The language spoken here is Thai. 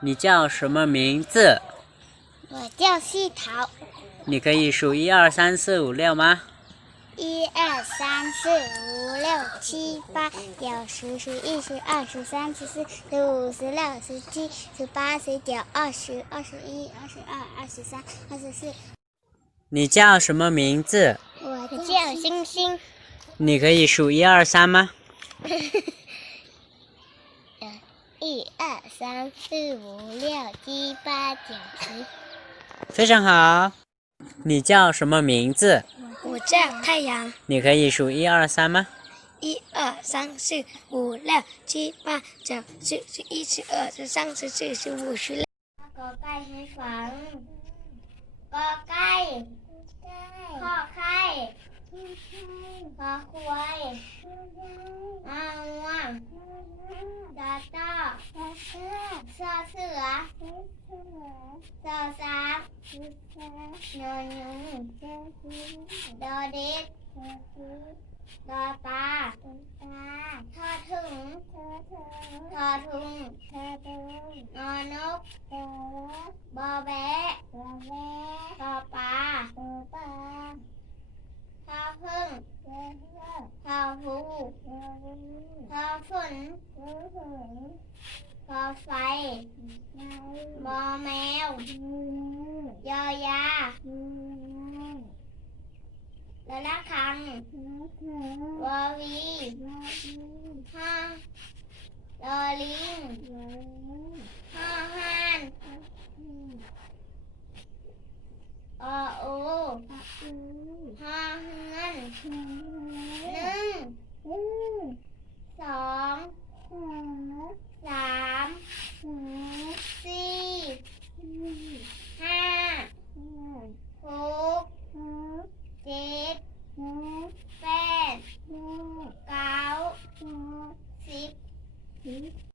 你叫什么名字？我叫细桃。你可以数1、2、3、4、5、6吗？1、2、3、4、5、6、7、8、9、10、11、12、13、14、15、16、17、18、19、20、21、22、23、24。你叫什么名字？我叫星星。你可以数1、2、3吗？1、2、3、4、5、6、7、8、9、10。非常好。你叫什么名字？我叫太阳。你可以数1、2、3吗？1、2、3、4、5、6、7、8、9、10、11、12、13、14、15、16。กอไก่ให้ฝังกอไก่ขอไข่ขอควายงองัวดอต้อซอเสือซอสามนอยุงดอเด็กดอปลาทอถึงทอทุงนอนกบอแบะทอปลาทอพึ่งทอหูทอฝนทอไฟมอแมวยอยาละละคังวอวีห้าลอลิงห้าห้านอโอห้าเฮือน1 2 3 4 5 6 7 8 9 10